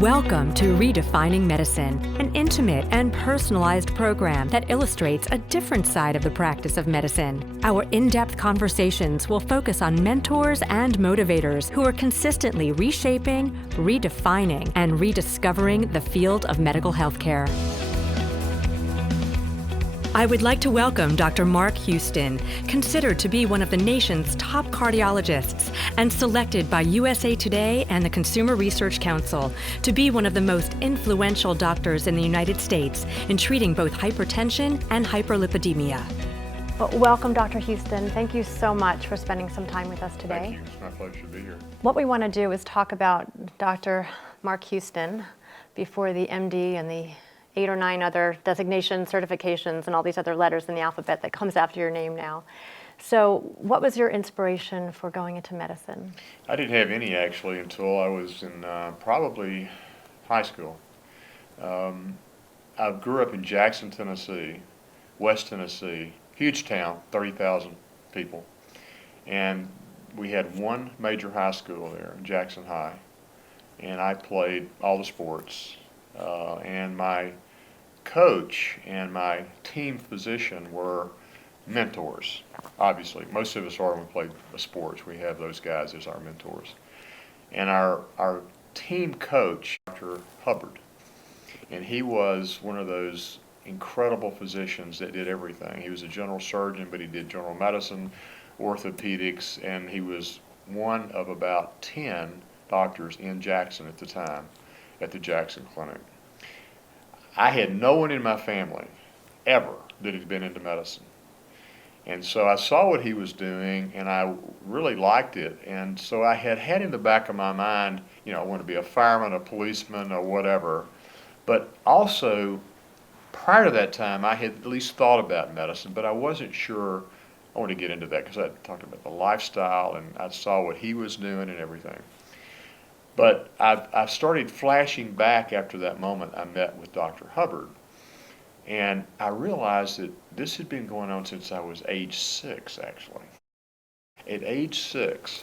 Welcome to Redefining Medicine, an intimate and personalized program that illustrates a different side of the practice of medicine. Our in-depth conversations will focus on mentors and motivators who are consistently reshaping, redefining, and rediscovering the field of medical healthcare. I would like to welcome Dr. Mark Houston, considered to be one of the nation's top cardiologists and selected by USA Today and the Consumer Research Council to be one of the most influential doctors in the United States in treating both hypertension and hyperlipidemia. Well, welcome, Dr. Houston. Thank you so much for spending some time with us today. Thank you. It's my pleasure to be here. What we want to do is talk about Dr. Mark Houston before the MD and the 8 or 9 other designations, certifications, and all these other letters in the alphabet that comes after your name now. So what was your inspiration for going into medicine? I didn't have any actually until I was in probably high school. I grew up in Jackson, Tennessee, West Tennessee, huge town, 30,000 people. And we had one major high school there, Jackson High. And I played all the sports. And my coach and my team physician were mentors. Obviously, most of us are when we play sports. We have those guys as our mentors. And our team coach, Dr. Hubbard, and he was one of those incredible physicians that did everything. He was a general surgeon, but he did general medicine, orthopedics, and he was one of about 10 doctors in Jackson at the time, at the Jackson Clinic. I had no one in my family ever that had been into medicine. And so I saw what he was doing and I really liked it. And so I had in the back of my mind, I want to be a fireman, a policeman, or whatever. But also, prior to that time, I had at least thought about medicine, but I wasn't sure I wanted to get into that because I talked about the lifestyle and I saw what he was doing and everything. But I started flashing back after that moment I met with Dr. Hubbard, and I realized that this had been going on since I was age 6, actually. At age 6,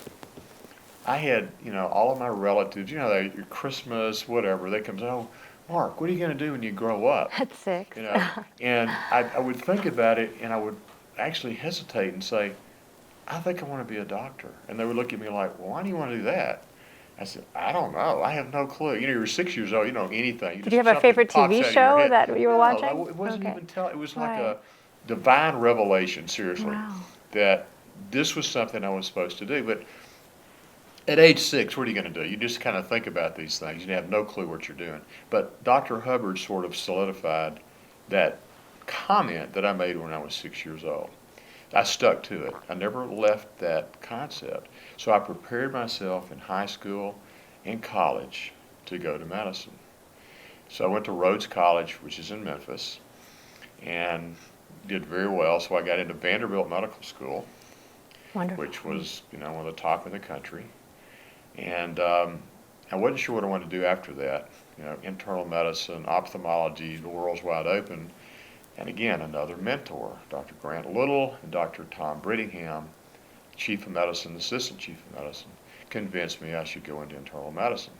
I had, all of my relatives, your Christmas, whatever, they come, oh, Mark, what are you going to do when you grow up? At 6. And I would think about it, and I would actually hesitate and say, I think I want to be a doctor. And they would look at me like, well, why do you want to do that? I said, I don't know. I have no clue. You were 6 years old. You don't know anything. Did you have a favorite TV show that you were watching? No, it wasn't even it was like a divine revelation, seriously, that this was something I was supposed to do. But at age 6, what are you going to do? You just kind of think about these things. You have no clue what you're doing. But Dr. Hubbard sort of solidified that comment that I made when I was 6 years old. I stuck to it. I never left that concept. So I prepared myself in high school and college to go to medicine. So I went to Rhodes College, which is in Memphis, and did very well. So I got into Vanderbilt Medical School, Wonderful. Which was, one of the top in the country. And I wasn't sure what I wanted to do after that. Internal medicine, ophthalmology, the world's wide open. And again, another mentor, Dr. Grant Little and Dr. Tom Brittingham, Chief of Medicine, Assistant Chief of Medicine, convinced me I should go into internal medicine.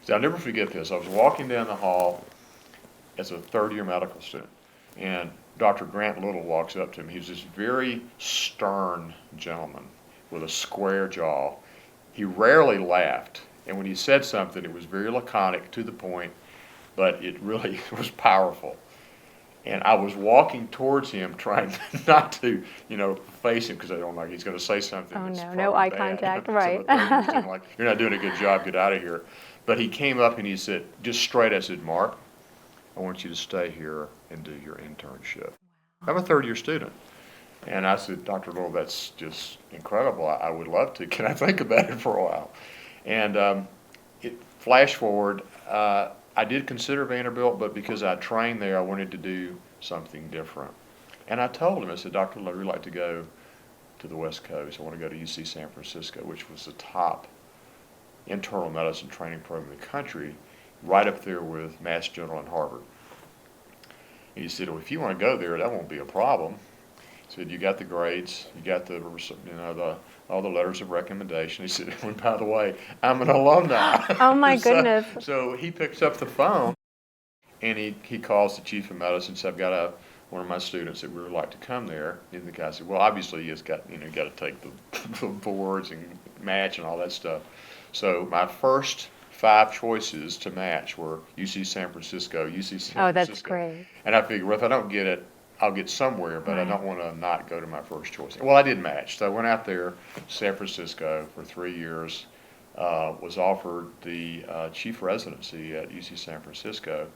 So I'll never forget this. I was walking down the hall as a third-year medical student, and Dr. Grant Little walks up to me. He was this very stern gentleman with a square jaw. He rarely laughed, and when he said something, it was very laconic, to the point, but it really was powerful. And I was walking towards him, trying not to, face him, because I don't like he's going to say something. Oh no, no eye contact, right? Like, you're not doing a good job, get out of here. But he came up and he said, just straight, I said, Mark, I want you to stay here and do your internship. I'm a third-year student. And I said, Dr. Little, that's just incredible. I would love to. Can I think about it for a while? And flash forward, I did consider Vanderbilt, but because I trained there, I wanted to do something different. And I told him, I said, Dr. Little, I'd really like to go to the West Coast. I want to go to UC San Francisco, which was the top internal medicine training program in the country, right up there with Mass General and Harvard. And he said, well, if you want to go there, that won't be a problem. Said, you got the grades, you got the, all the letters of recommendation. He said, and by the way, I'm an alumni. Oh my goodness. So he picks up the phone and he calls the chief of medicine, said, I've got one of my students that would like to come there. And the guy said, well, obviously he's got, got to take the boards and match and all that stuff. So my first 5 choices to match were UC San Francisco, UC San Francisco. Oh, that's great. And I figured, well, if I don't get it, I'll get somewhere, but I Right. don't want to not go to my first choice. Well, I did match. So I went out there, San Francisco, for 3 years, was offered the chief residency at UC San Francisco.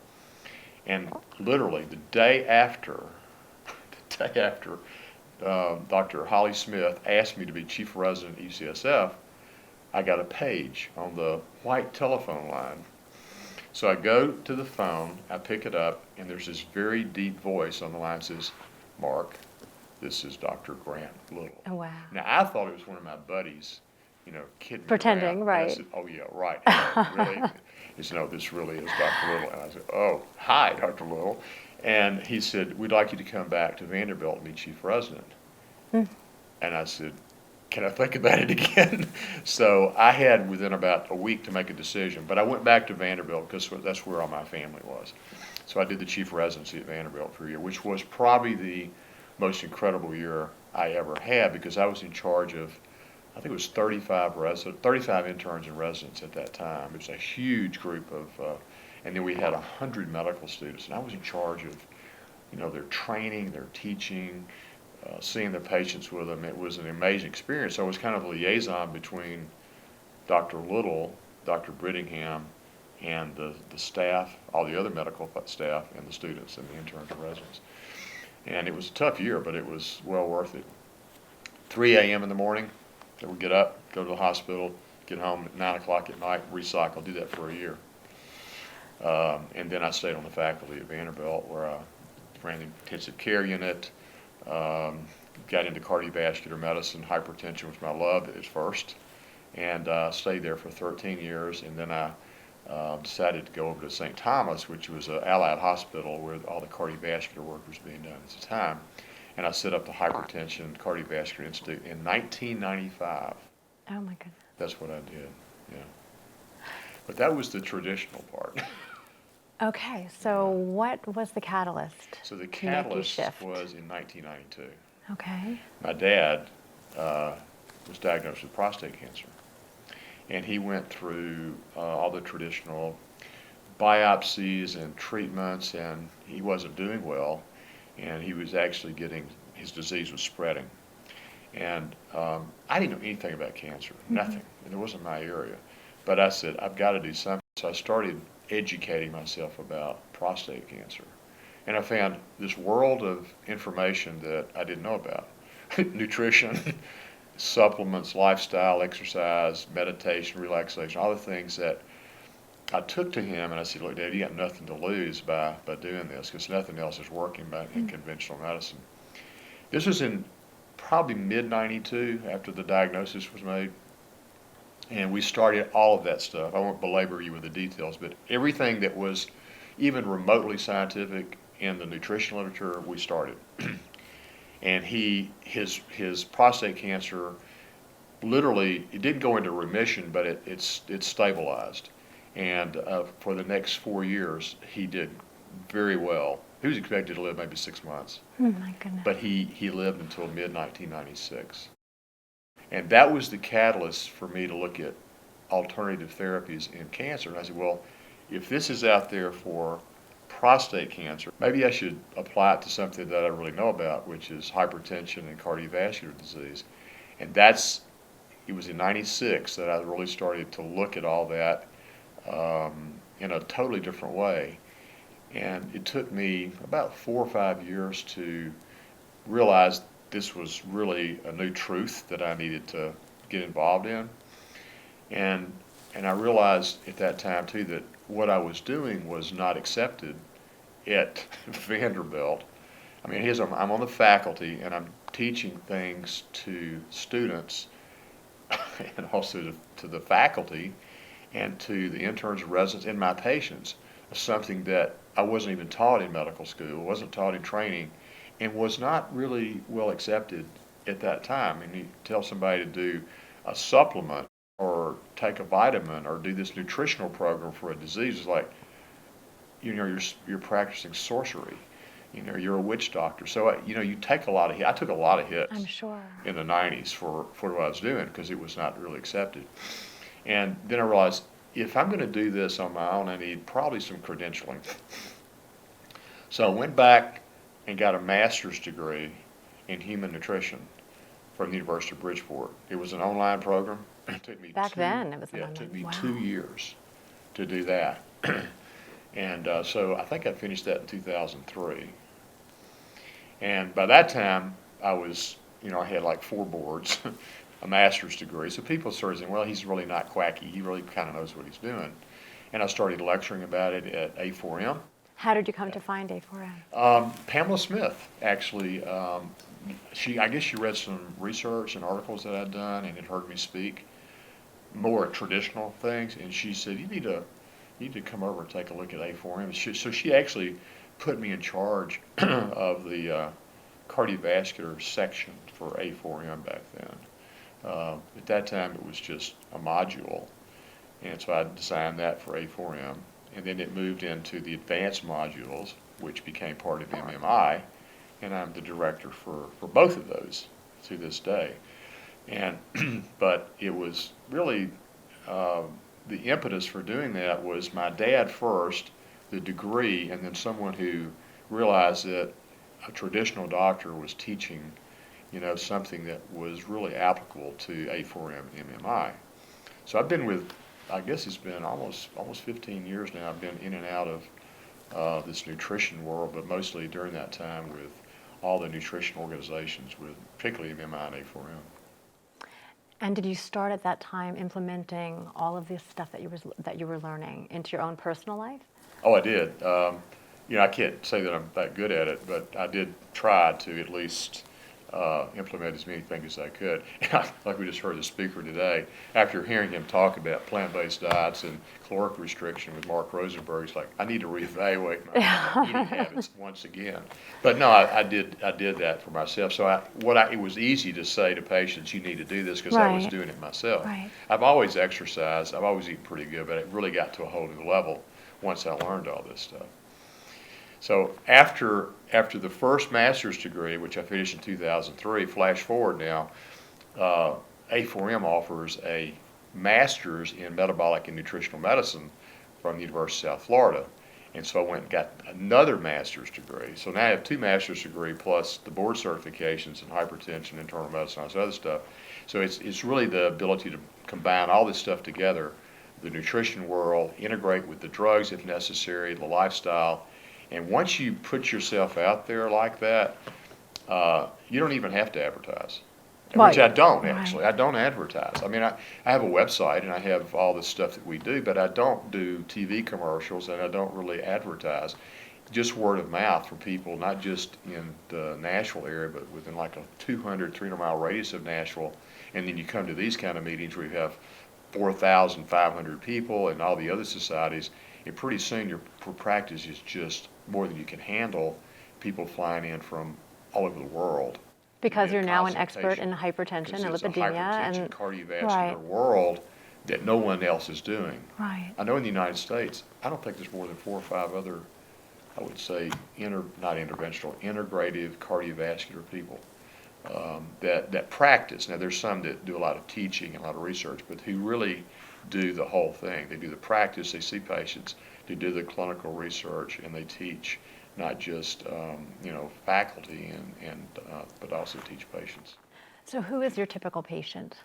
And literally the day after Dr. Holly Smith asked me to be chief resident at UCSF, I got a page on the white telephone line. So I go to the phone, I pick it up, and there's this very deep voice on the line that says, Mark, this is Dr. Grant Little. Oh, wow. Now, I thought it was one of my buddies, kidding me Pretending, around. right. And I said, oh, yeah, right. And really? He said, no, this really is Dr. Little. And I said, oh, hi, Dr. Little. And he said, we'd like you to come back to Vanderbilt and be chief resident. And I said, can I think about it again? So I had within about a week to make a decision, but I went back to Vanderbilt because that's where all my family was. So I did the chief residency at Vanderbilt for a year, which was probably the most incredible year I ever had because I was in charge of, I think it was 35 interns and residents at that time. It was a huge group of, and then we had 100 medical students, and I was in charge of, their training, their teaching, seeing the patients with them. It was an amazing experience. I was kind of a liaison between Dr. Little, Dr. Brittingham, and the staff, all the other medical staff, and the students and the interns and residents. And it was a tough year, but it was well worth it. 3 a.m. in the morning, I would get up, go to the hospital, get home at 9 o'clock at night, recycle, do that for a year. And then I stayed on the faculty at Vanderbilt where I ran the intensive care unit, got into cardiovascular medicine. Hypertension was my love at first, and stayed there for 13 years. And then I decided to go over to St. Thomas, which was an allied hospital where all the cardiovascular work was being done at the time. And I set up the Hypertension Cardiovascular Institute in 1995. Oh my goodness. That's what I did, yeah. But that was the traditional part. Okay, so what was the catalyst? So the to make you catalyst shift? was in 1992. Okay. My dad was diagnosed with prostate cancer, and he went through all the traditional biopsies and treatments, and he wasn't doing well, and he was actually his disease was spreading. And I didn't know anything about cancer, nothing, and it wasn't my area. But I said, I've got to do something. So I started educating myself about prostate cancer. And I found this world of information that I didn't know about. Nutrition, supplements, lifestyle, exercise, meditation, relaxation, all the things that I took to him and I said, look, Dad, you got nothing to lose by doing this because nothing else is working in conventional medicine. This was in probably mid-92 after the diagnosis was made. And we started all of that stuff. I won't belabor you with the details, but everything that was even remotely scientific in the nutrition literature, we started. And his prostate cancer, literally, it didn't go into remission, but it's stabilized. And for the next 4 years, he did very well. He was expected to live maybe 6 months. Oh my goodness. But he lived until mid-1996. And that was the catalyst for me to look at alternative therapies in cancer. And I said, well, if this is out there for prostate cancer, maybe I should apply it to something that I really know about, which is hypertension and cardiovascular disease. And it was in 96 that I really started to look at all that in a totally different way. And it took me about 4 or 5 years to realize this was really a new truth that I needed to get involved in. And I realized at that time too that what I was doing was not accepted at Vanderbilt. I mean, I'm on the faculty and I'm teaching things to students and also to the faculty and to the interns and residents and my patients, something that I wasn't even taught in medical school, wasn't taught in training. and was not really well accepted at that time. And you tell somebody to do a supplement or take a vitamin or do this nutritional program for a disease, it's like, you're practicing sorcery. You're a witch doctor. So, you take a lot of hits. I took a lot of hits. I'm sure. In the 90s for what I was doing because it was not really accepted. And then I realized if I'm going to do this on my own, I need probably some credentialing. So I went back and got a master's degree in human nutrition from the University of Bridgeport. It was an online program. It took me Back then, it was an online. It took me Wow. 2 years to do that. And so I think I finished that in 2003. And by that time, I was, I had like 4 boards, a master's degree. So people started saying, well, he's really not quacky. He really kind of knows what he's doing. And I started lecturing about it at A4M. How did you come to find A4M? Pamela Smith, actually, I guess she read some research and articles that I'd done and had heard me speak more traditional things. And she said, you need to come over and take a look at A4M. So she actually put me in charge of the cardiovascular section for A4M back then. At that time, it was just a module, and so I designed that for A4M, and then it moved into the advanced modules, which became part of MMI, and I'm the director for both of those to this day. And but it was really the impetus for doing that was my dad first, the degree, and then someone who realized that a traditional doctor was teaching, something that was really applicable to A4M MMI. So I've been with, I guess it's been almost 15 years now. I've been in and out of this nutrition world, but mostly during that time with all the nutrition organizations, with particularly MMI and A4M. And did you start at that time implementing all of this stuff that you were learning into your own personal life? Oh, I did. I can't say that I'm that good at it, but I did try to at least implement as many things as I could. Like we just heard the speaker today, after hearing him talk about plant-based diets and caloric restriction with Mark Rosenberg, it's like, I need to reevaluate my eating habits once again. But no, I did that for myself. So it was easy to say to patients, you need to do this, because I was doing it myself. Right. I've always exercised. I've always eaten pretty good, but it really got to a whole new level once I learned all this stuff. So after the first master's degree, which I finished in 2003, flash forward now, A4M offers a master's in metabolic and nutritional medicine from the University of South Florida. And so I went and got another master's degree. So now I have 2 master's degrees plus the board certifications in hypertension, internal medicine, all this other stuff. So it's really the ability to combine all this stuff together, the nutrition world, integrate with the drugs if necessary, the lifestyle. And once you put yourself out there like that, you don't even have to advertise. Right. Which I don't, actually. Right. I don't advertise. I mean, I have a website and I have all the stuff that we do, but I don't do TV commercials and I don't really advertise. Just word of mouth from people, not just in the Nashville area, but within like a 200, 300-mile radius of Nashville. And then you come to these kind of meetings where you have 4,500 people and all the other societies, and pretty soon your practice is just more than you can handle, people flying in from all over the world. Because you're now an expert in hypertension and lipidemia. And cardiovascular world that no one else is doing. Right. I know in the United States, I don't think there's more than 4 or 5 other, I would say, not interventional, integrative cardiovascular people that practice. Now, there's some that do a lot of teaching and a lot of research, but who really do the whole thing. They do the practice, they see patients, they do the clinical research, and they teach, not just faculty but also teach patients. So who is your typical patient?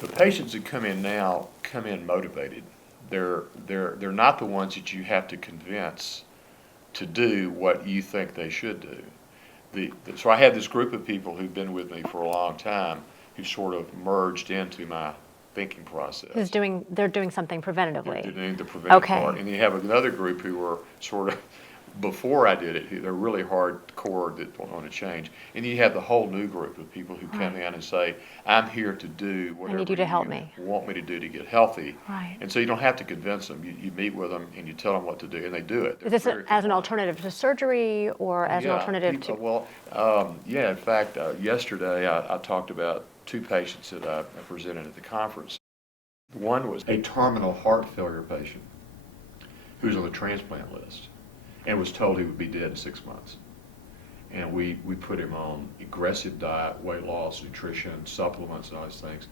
The patients that come in now come in motivated. They're not the ones that you have to convince to do what you think they should do. So I had this group of people who've been with me for a long time who sort of merged into my thinking process. They're doing something preventatively. They're doing the preventative Okay. part. And you have another group who are sort of before I did it, they're really hardcore that want to change. And then you have the whole new group of people who come in and say, I'm here to do whatever you to help me. want me to do to get healthy. Right. And so you don't have to convince them. You meet with them and you tell them what to do, and they do it. Is this as an alternative to surgery or as an alternative to? Well, yeah, in fact, yesterday I talked about 2 patients that I presented at the conference. One was a terminal heart failure patient who was on the transplant list and was told he would be dead in 6 months. And we put him on aggressive diet, weight loss, nutrition, supplements, and all those things.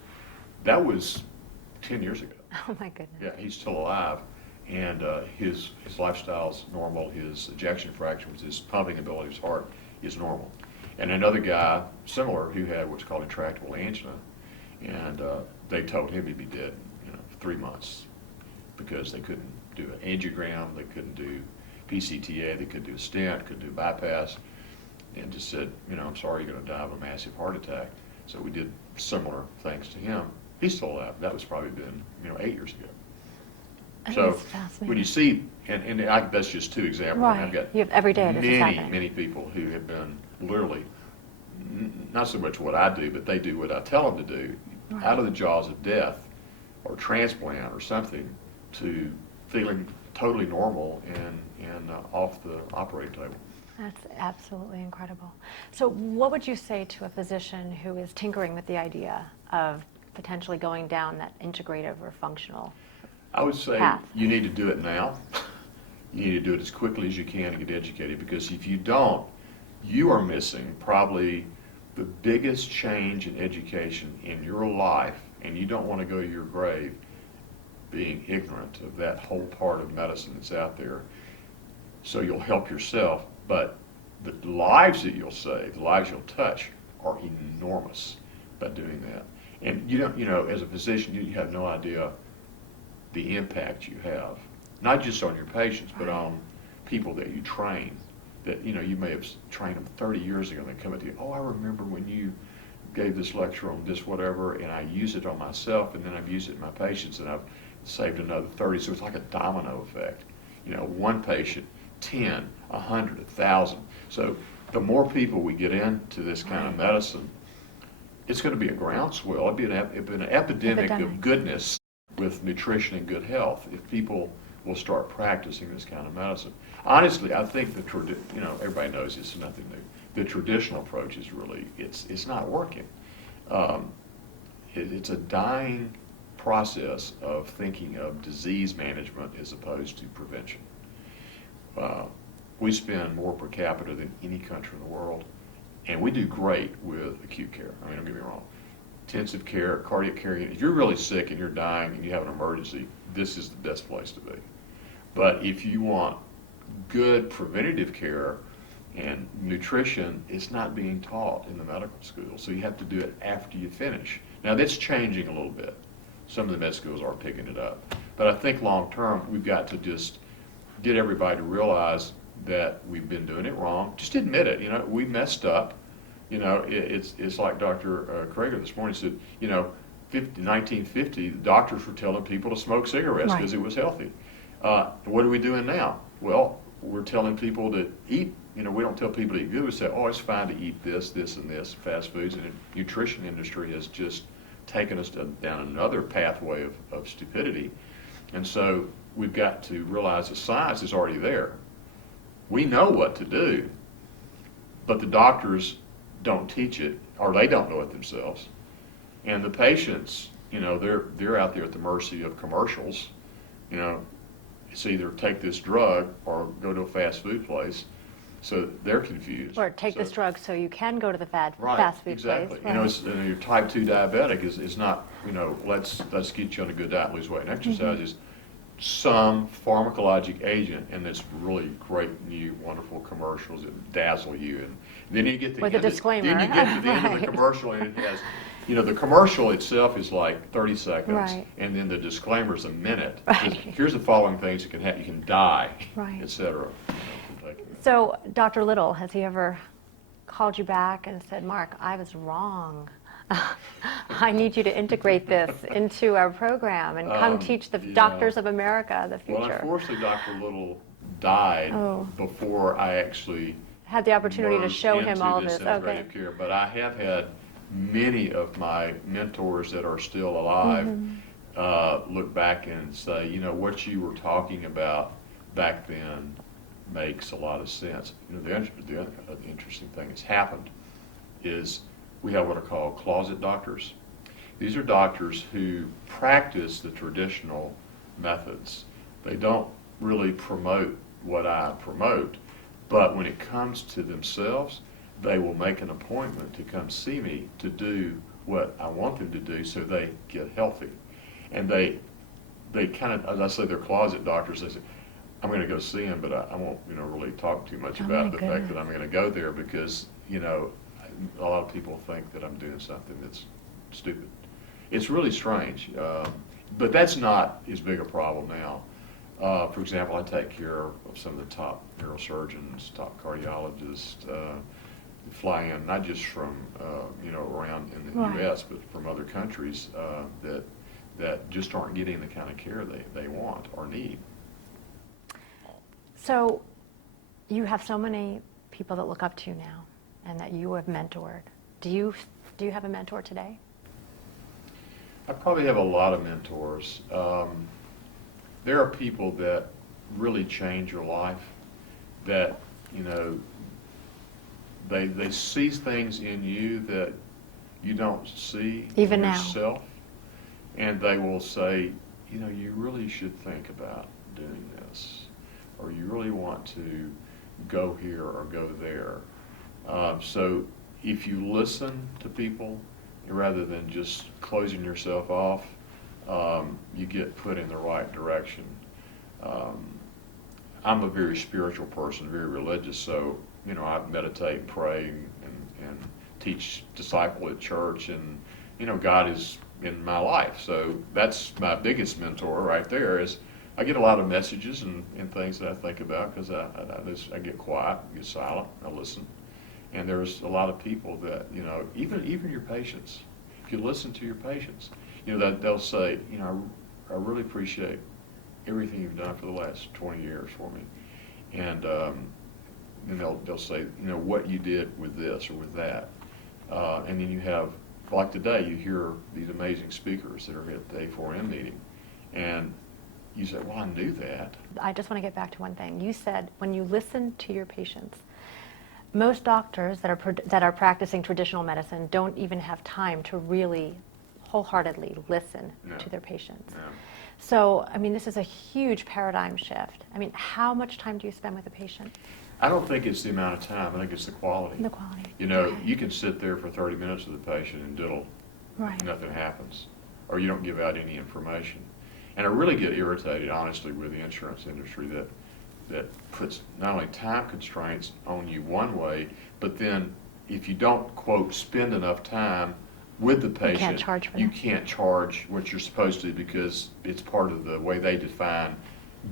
That was 10 years ago. Oh my goodness. Yeah, he's still alive, and his lifestyle's normal. His ejection fraction, which is pumping ability of his heart, is normal. And another guy, similar, who had what's called intractable angina, and they told him he'd be dead in 3 months because they couldn't do an angiogram, they couldn't do PCTA, they couldn't do a stent, couldn't do bypass, and just said, I'm sorry, you're going to die of a massive heart attack. So we did similar things to him. He's still alive. That was probably been 8 years ago. So when you see, and that's just 2 examples. Right. I've got you have every day this is happening. many people who have been literally, not so much what I do, but they do what I tell them to do, out of the jaws of death or transplant or something to feeling totally normal and off the operating table. That's absolutely incredible. So what would you say to a physician who is tinkering with the idea of potentially going down that integrative or functional I would say path? You need to do it now. You need to do it as quickly as you can and get educated, because if you don't, you are missing probably the biggest change in education in your life, and you don't want to go to your grave being ignorant of that whole part of medicine that's out there. So you'll help yourself, but the lives that you'll save, the lives you'll touch, are enormous by doing that. And you don't, as a physician, you have no idea the impact you have, not just on your patients, but on people that you train. That you may have trained them 30 years ago, and they come up to you, I remember when you gave this lecture on this whatever, and I use it on myself, and then I've used it in my patients, and I've saved another 30. So it's like a domino effect. One patient, 10, 100, 1,000. So the more people we get into this kind of medicine, it's going to be a groundswell. It'd be an epidemic of goodness with nutrition and good health if people will start practicing this kind of medicine. Honestly, I think everybody knows this is nothing new. The traditional approach is really, it's not working. It's a dying process of thinking of disease management as opposed to prevention. We spend more per capita than any country in the world, and we do great with acute care. Don't get me wrong. Intensive care, cardiac care, if you're really sick and you're dying and you have an emergency, this is the best place to be. But if you want good preventative care and nutrition, it's not being taught in the medical school, so you have to do it after you finish. Now that's changing a little bit. Some of the med schools are picking it up. But I think long term, we've got to just get everybody to realize that we've been doing it wrong. Just admit it. We messed up. It's like Dr. Krager this morning said, 1950, the doctors were telling people to smoke cigarettes because it was healthy. What are we doing now? Well, we're telling people to eat. We don't tell people to eat good. We say, it's fine to eat this, this, and this, fast foods. And the nutrition industry has just taken us down another pathway of stupidity. And so we've got to realize the science is already there. We know what to do, but the doctors don't teach it, or they don't know it themselves. And the patients, they're out there at the mercy of commercials. It's either take this drug or go to a fast food place. So they're confused. Or take this drug so you can go to the fast food exactly. place. Right. Your type 2 diabetic is not, let's get you on a good diet, lose weight, and exercise. Is some pharmacologic agent, and it's really great, new, wonderful commercials that dazzle you. And then you get with a disclaimer. Then you get to the end of the commercial, and it has, the commercial itself is like 30 seconds, and then the disclaimer's a minute. Here's the following things that can happen: you can die, etc. So, Dr. Little, has he ever called you back and said, Mark, I was wrong. I need you to integrate this into our program and come teach the doctors of America the future? Well, unfortunately, Dr. Little died Oh. before I actually Had the opportunity to merged show him into all this this. Okay. integrative care. But I have had many of my mentors that are still alive look back and say, you know, what you were talking about back then makes a lot of sense. You know, the interesting thing that's happened is we have what are called closet doctors. These are doctors who practice the traditional methods. They don't really promote what I promote, but when it comes to themselves, they will make an appointment to come see me to do what I want them to do so they get healthy. And they kind of, as I say, they're closet doctors. They say, I'm going to go see him, but I won't, you know, really talk too much about the fact that I'm going to go there because, you know, a lot of people think that I'm doing something that's stupid. It's really strange, but that's not as big a problem now. For example, I take care of some of the top neurosurgeons, top cardiologists, fly in not just from you know, around in the U.S., but from other countries that just aren't getting the kind of care they want or need. So you have so many people that look up to you now and that you have mentored. Do you have a mentor today? I probably have a lot of mentors. There are people that really change your life, that, you know, they see things in you that you don't see Even in now. yourself, and they will say, you know, you really should think about doing this, or you really want to go here or go there. So if you listen to people rather than just closing yourself off, you get put in the right direction. I'm a very spiritual person, very religious, so, you know, I meditate and pray and teach, disciple at church, and, you know, God is in my life. So that's my biggest mentor right there. Is I get a lot of messages and things that I think about because I get quiet, get silent, I listen. And there's a lot of people that, you know, even your patients, if you listen to your patients, you know, that they'll say, you know, I really appreciate everything you've done for the last 20 years for me. And then they'll say, you know, what you did with this or with that. And then you have, like today, you hear these amazing speakers that are at the A4M meeting. And you say, well, I knew that. I just want to get back to one thing. You said when you listen to your patients, most doctors that are practicing traditional medicine don't even have time to really wholeheartedly listen to their patients. No. So, I mean, this is a huge paradigm shift. I mean, how much time do you spend with a patient? I don't think it's the amount of time. I think it's the quality. The quality. You know, Okay. you can sit there for 30 minutes with the patient and diddle. Right. Nothing happens. Or you don't give out any information. And I really get irritated, honestly, with the insurance industry that puts not only time constraints on you one way, but then if you don't, quote, spend enough time with the patient, You can't charge for you that. can't charge what you're supposed to because it's part of the way they define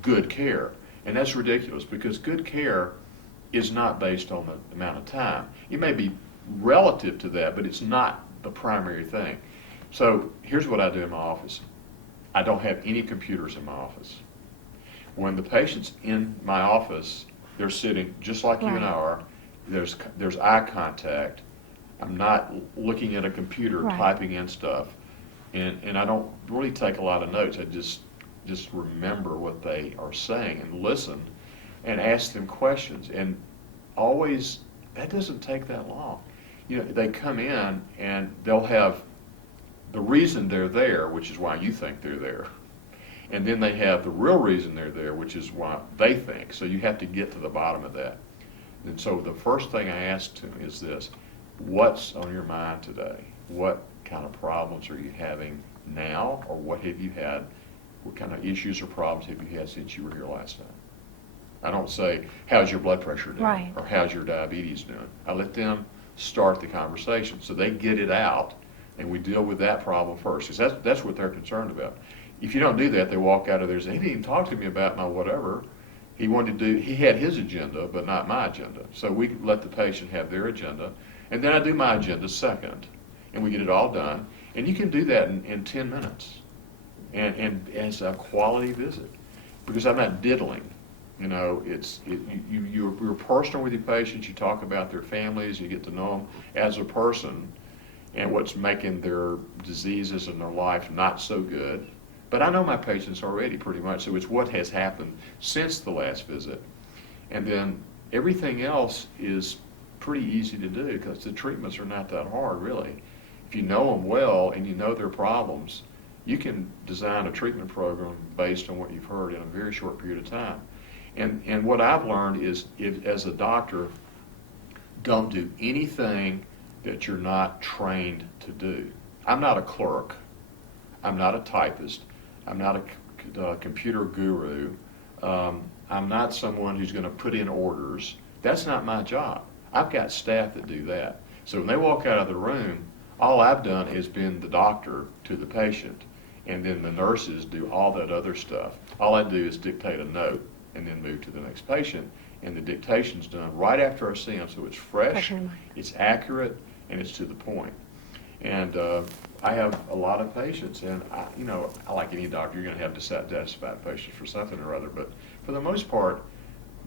good care. And that's ridiculous because good care is not based on the amount of time. It may be relative to that, but it's not the primary thing. So here's what I do in my office. I don't have any computers in my office. When the patient's in my office, they're sitting just like you and I are. There's eye contact. I'm not looking at a computer typing in stuff. And I don't really take a lot of notes. I just remember what they are saying and listen and ask them questions. And always, that doesn't take that long. You know, they come in and they'll have the reason they're there, which is why you think they're there. And then they have the real reason they're there, which is why they think. So you have to get to the bottom of that. And so the first thing I ask them is this: what's on your mind today? What kind of problems are you having now, or what have you had? What kind of issues or problems have you had since you were here last time? I don't say, how's your blood pressure doing? Or how's your diabetes doing? I let them start the conversation so they get it out, and we deal with that problem first, because that's what they're concerned about. If you don't do that, they walk out of there and say, he didn't even talk to me about my whatever. He had his agenda, but not my agenda. So we let the patient have their agenda, and then I do my agenda second, and we get it all done. And you can do that in 10 minutes, and it's a quality visit, because I'm not diddling. You're personal with your patients. You talk about their families. You get to know them as a person and what's making their diseases and their life not so good. But I know my patients already pretty much, so it's what has happened since the last visit. And then everything else is pretty easy to do because the treatments are not that hard, really. If you know them well and you know their problems, you can design a treatment program based on what you've heard in a very short period of time. And what I've learned is, as a doctor, don't do anything that you're not trained to do. I'm not a clerk. I'm not a typist. I'm not a computer guru. I'm not someone who's going to put in orders. That's not my job. I've got staff that do that. So when they walk out of the room, all I've done is been the doctor to the patient, and then the nurses do all that other stuff. All I do is dictate a note and then move to the next patient, and the dictation's done right after I see them, so it's fresh, it's accurate, and it's to the point. And I have a lot of patients, and I like any doctor, you're going to have dissatisfied patients for something or other, but for the most part,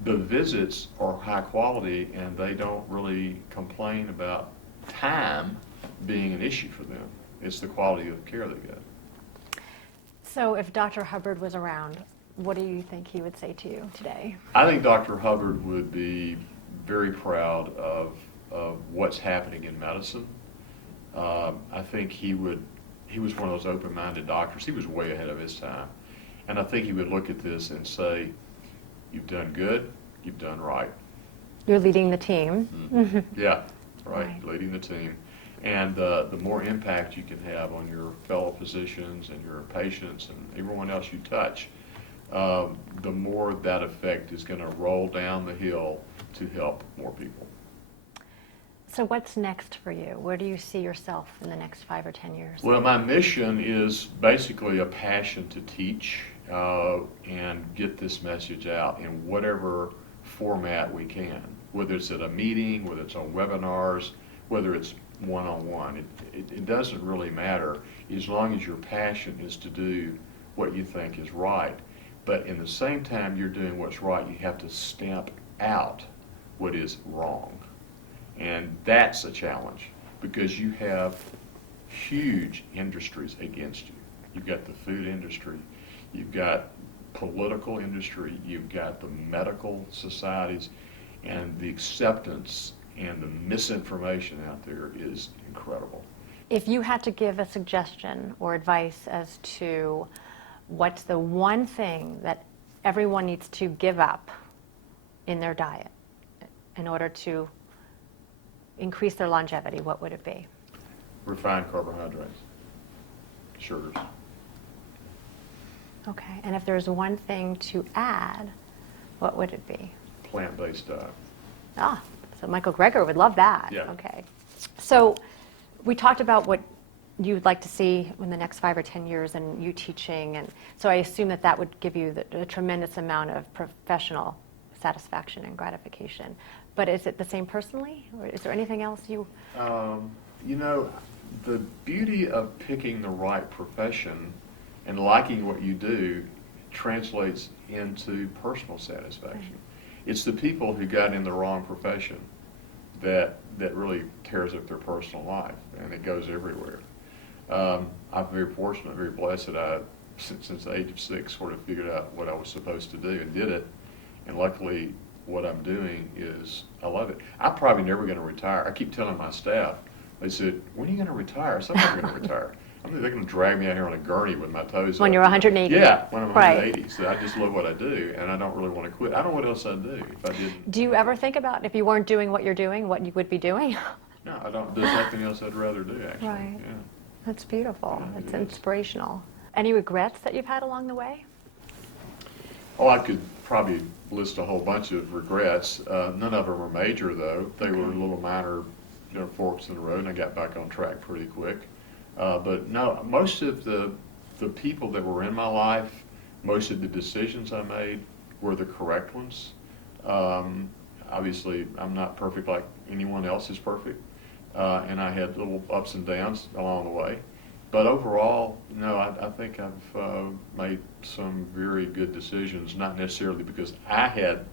the visits are high quality, and they don't really complain about time being an issue for them. It's the quality of care they get. So if Dr. Hubbard was around, what do you think he would say to you today? I think Dr. Hubbard would be very proud of what's happening in medicine. I think he was one of those open-minded doctors. He was way ahead of his time. And I think he would look at this and say, you've done good, you've done right. You're leading the team. Mm-hmm. Yeah, right, leading the team. And the more impact you can have on your fellow physicians and your patients and everyone else you touch, the more that effect is going to roll down the hill to help more people. So what's next for you? Where do you see yourself in the next 5 or 10 years? Well, my mission is basically a passion to teach and get this message out in whatever format we can, whether it's at a meeting, whether it's on webinars, whether it's one-on-one. It doesn't really matter as long as your passion is to do what you think is right. But in the same time you're doing what's right, you have to stamp out what is wrong. And that's a challenge because you have huge industries against you. You've got the food industry, you've got political industry, you've got the medical societies, and the acceptance and the misinformation out there is incredible. If you had to give a suggestion or advice as to what's the one thing that everyone needs to give up in their diet in order to increase their longevity, what would it be? Refined carbohydrates, sugars. Okay, and if there's one thing to add, what would it be? Plant-based diet. Ah, so Michael Greger would love that. Yeah. Okay. So we talked about what you'd like to see in the next 5 or 10 years and you teaching, and so I assume that that would give you a tremendous amount of professional satisfaction and gratification. But is it the same personally, or is there anything else you? The beauty of picking the right profession and liking what you do translates into personal satisfaction. Mm-hmm. It's the people who got in the wrong profession that really tears up their personal life, and it goes everywhere. I'm very fortunate, very blessed that I, since the age of 6, sort of figured out what I was supposed to do and did it, and luckily what I'm doing is, I love it. I'm probably never going to retire. I keep telling my staff, they said, when are you going to retire? Somebody's going to retire. I mean, they're going to drag me out here on a gurney with my toes when up. you're 180. Yeah, when I'm 180. So I just love what I do, and I don't really want to quit. I don't know what else I'd do if I didn't. Do you ever think about, if you weren't doing what you're doing, what you would be doing? No, I don't. There's nothing else I'd rather do, actually. Right. Yeah. That's beautiful. Yeah, It's it is. Inspirational. Any regrets that you've had along the way? Oh, I could probably list a whole bunch of regrets. None of them were major, though. They were little minor, forks in the road, and I got back on track pretty quick. But no, most of the people that were in my life, most of the decisions I made were the correct ones. Obviously, I'm not perfect like anyone else is perfect, and I had little ups and downs along the way. but overall, no, I think I've made some very good decisions, not necessarily because I had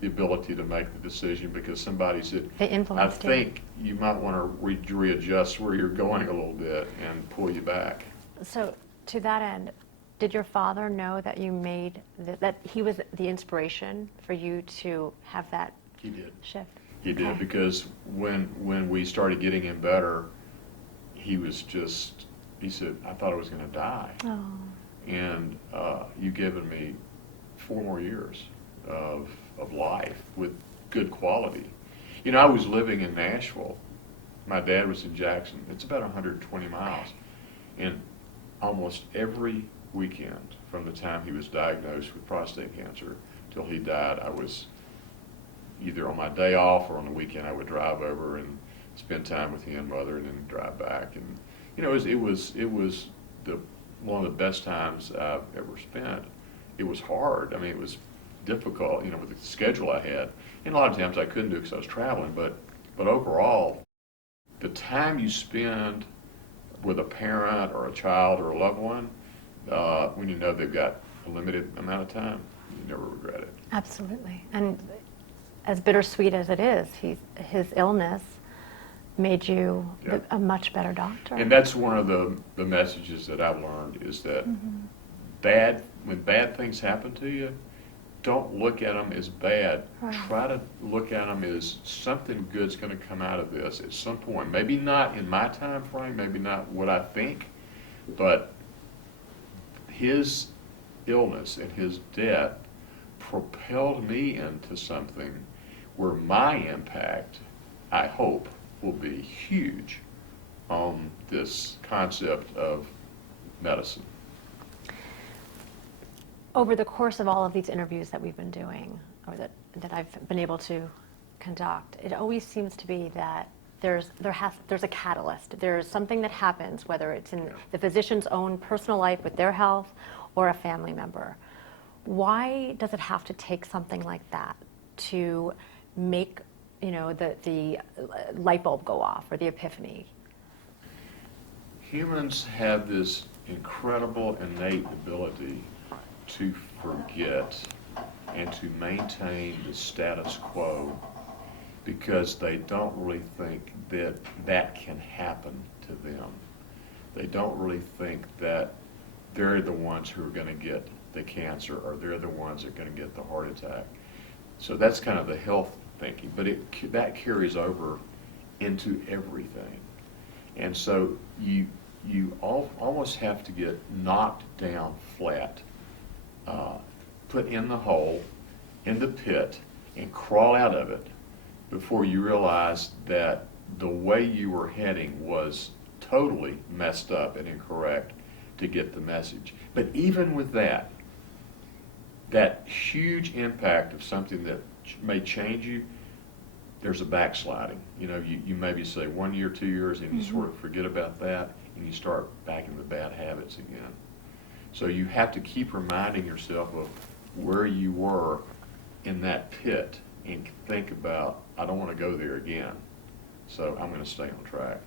the ability to make the decision, because somebody said, They I influenced you. think you might want to readjust where you're going a little bit and pull you back. So to that end, did your father know that you made, that he was the inspiration for you to have that He did. shift? He did, Okay. because when we started getting him better, he said, I thought I was going to die. Oh. And you've given me 4 more years of life with good quality. You know, I was living in Nashville. My dad was in Jackson. It's about 120 miles. And almost every weekend from the time he was diagnosed with prostate cancer till he died, I was either on my day off or on the weekend I would drive over and spend time with him, mother, and then drive back. And you know, it was one of the best times I've ever spent. It was hard. I mean, it was difficult, you know, with the schedule I had. And a lot of times I couldn't do it because I was traveling. But overall, the time you spend with a parent or a child or a loved one, when you know they've got a limited amount of time, you never regret it. Absolutely. And as bittersweet as it is, his illness made you Yeah. a much better doctor. And that's one of the messages that I've learned is that when bad things happen to you, don't look at them as bad. Right. Try to look at them as something good's going to come out of this at some point. Maybe not in my time frame, maybe not what I think, but his illness and his death propelled me into something where my impact, I hope, will be huge on this concept of medicine. Over the course of all of these interviews that we've been doing, or that I've been able to conduct, it always seems to be that there's a catalyst. There's something that happens, whether it's in the physician's own personal life with their health or a family member. Why does it have to take something like that to make, you know, the light bulb go off or the epiphany? Humans have this incredible innate ability to forget and to maintain the status quo because they don't really think that that can happen to them. They don't really think that they're the ones who are going to get the cancer or they're the ones that are going to get the heart attack. So that's kind of the health thinking, but that carries over into everything. And so you almost have to get knocked down flat, put in the hole, in the pit, and crawl out of it before you realize that the way you were heading was totally messed up and incorrect to get the message. But even with that huge impact of something that may change you, there's a backsliding. You know, you maybe say 1 year, 2 years, and you sort of forget about that, and you start back into bad habits again. So you have to keep reminding yourself of where you were in that pit and think about, I don't want to go there again, so I'm going to stay on track.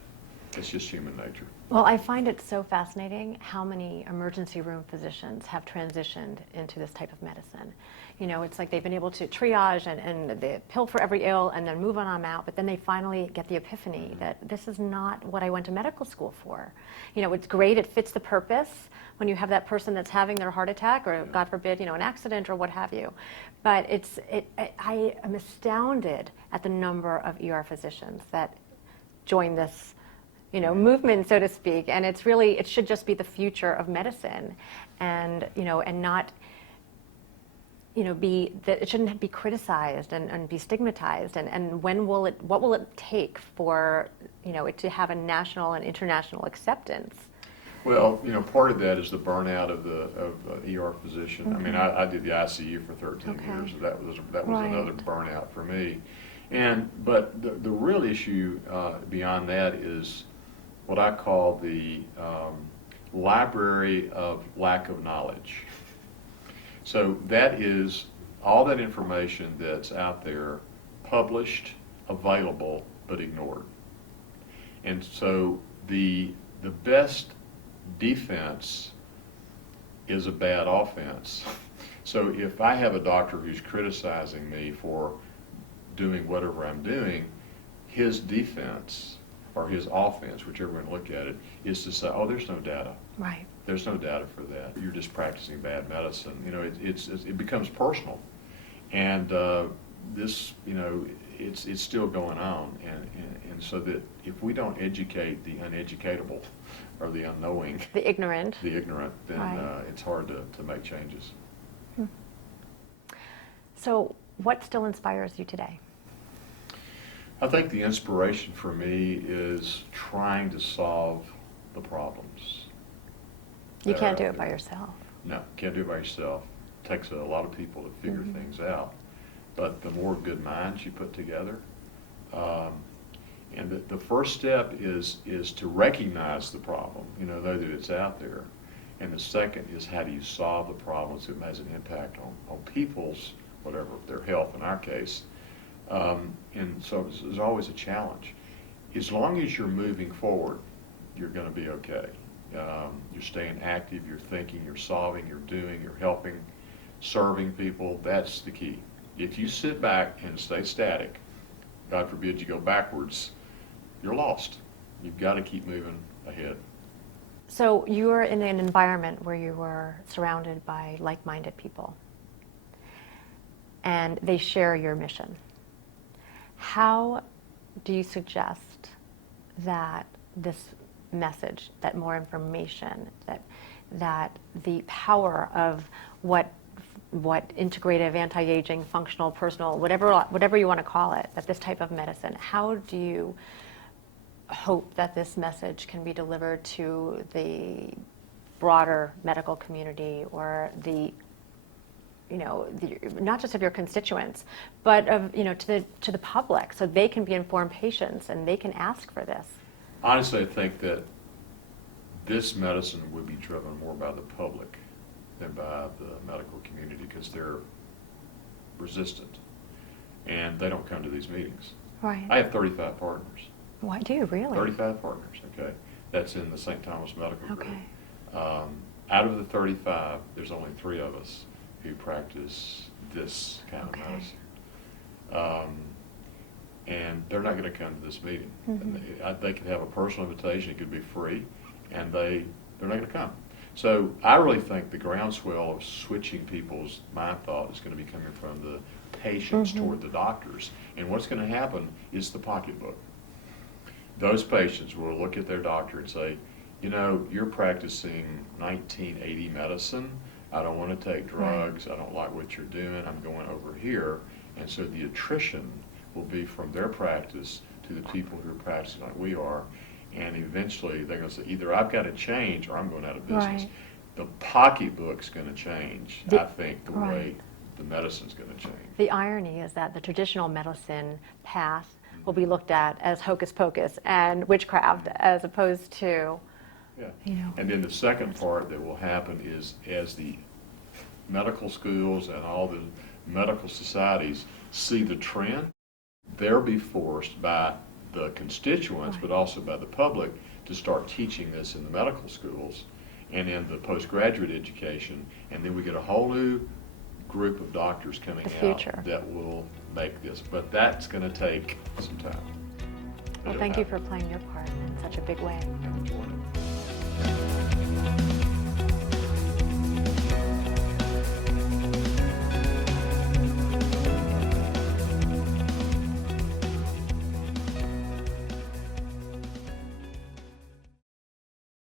It's just human nature. Well, I find it so fascinating how many emergency room physicians have transitioned into this type of medicine. You know, it's like they've been able to triage and they pill for every ill and then move on out, but then they finally get the epiphany that this is not what I went to medical school for. You know, it's great, it fits the purpose when you have that person that's having their heart attack or, God forbid, you know, an accident or what have you. But I am astounded at the number of ER physicians that join this, you know, movement, so to speak, and it should just be the future of medicine, and, you know, and not, you know, it shouldn't be criticized and be stigmatized, and what will it take for, you know, it to have a national and international acceptance? Well, you know, part of that is the burnout of the ER physician. I mean, I did the ICU for 13 years, so that was Right. another burnout for me. But the real issue beyond that is what I call the library of lack of knowledge. So that is all that information that's out there, published, available, but ignored. And so the the best defense is a bad offense. So if I have a doctor who's criticizing me for doing whatever I'm doing, his defense or his offense, whichever one look at it, is to say, oh, there's no data. Right. There's no data for that. You're just practicing bad medicine. You know, it becomes personal. And this, you know, it's still going on. And so that if we don't educate the uneducatable or the unknowing, The ignorant, then right. It's hard to make changes. So what still inspires you today? I think the inspiration for me is trying to solve the problems. You that can't are do out it by there. yourself. No, can't do it by yourself. It takes a lot of people to figure things out. But the more good minds you put together, and the first step is to recognize the problem, you know that it's out there. And the second is how do you solve the problems that has an impact on people's, whatever, their health in our case. And so there's always a challenge. As long as you're moving forward, you're going to be okay. You're staying active, you're thinking, you're solving, you're doing, you're helping, serving people. That's the key. If you sit back and stay static, God forbid you go backwards, you're lost. You've got to keep moving ahead. So you were in an environment where you were surrounded by like-minded people, and they share your mission. How do you suggest that this message, that more information, that the power of what integrative, anti-aging, functional, personal, whatever you want to call it, that this type of medicine, how do you hope that this message can be delivered to the broader medical community, or not just of your constituents, but of, to the public, so they can be informed patients and they can ask for this? Honestly, I think that this medicine would be driven more by the public than by the medical community, because they're resistant and they don't come to these meetings. Right. I have 35 partners. Why do you really? 35 partners, okay? That's in the St. Thomas Medical Group. Okay. Out of the 35, there's only 3 of us who practice this kind of medicine. And they're not going to come to this meeting. They could have a personal invitation, it could be free, and they're not going to come. So I really think the groundswell of switching people's mind thought is going to be coming from the patients toward the doctors. And what's going to happen is the pocketbook. Those patients will look at their doctor and say, you know, you're practicing 1980 medicine. I don't want to take drugs. I don't like what you're doing. I'm going over here. And so the attrition will be from their practice to the people who are practicing like we are. And eventually they're going to say, either I've got to change or I'm going out of business. Right. The pocketbook's going to change, I think, the way the medicine's going to change. The irony is that the traditional medicine path will be looked at as hocus pocus and witchcraft, as opposed to, And then the second part that will happen is, as the medical schools and all the medical societies see the trend, they'll be forced by the constituents, but also by the public, to start teaching this in the medical schools and in the postgraduate education, and then we get a whole new group of doctors coming out that will make this. But that's going to take some time. Well, thank you for playing your part in such a big way. Enjoy it.